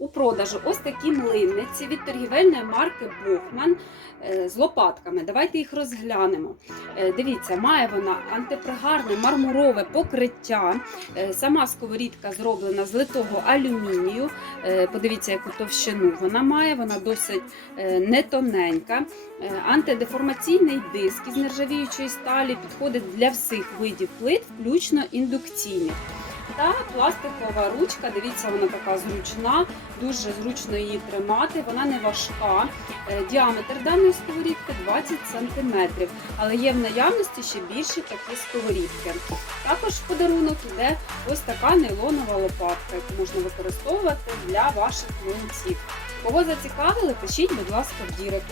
у продажу ось такі млинниці від торгівельної марки Бохман е, з лопатками. Давайте їх розглянемо. Е, Дивіться, має вона антипригарне мармурове покриття. Е, Сама сковорідка зроблена з литого алюмінію. Подивіться, яку товщину вона має. Вона досить не тоненька. Е, Антидеформаційний диск із нержавіючої сталі підходить для всіх видів плит, включно індукційних. Та пластикова ручка, дивіться, вона така зручна, дуже зручно її тримати, вона не важка. Е, Діаметр даної сковорідки 20 см, але є в наявності ще більші такі сковорідки. Також в подарунок іде ось така нейлонова лопатка, яку можна використовувати для ваших млинців. Кого зацікавили, пишіть, будь ласка, в дірект.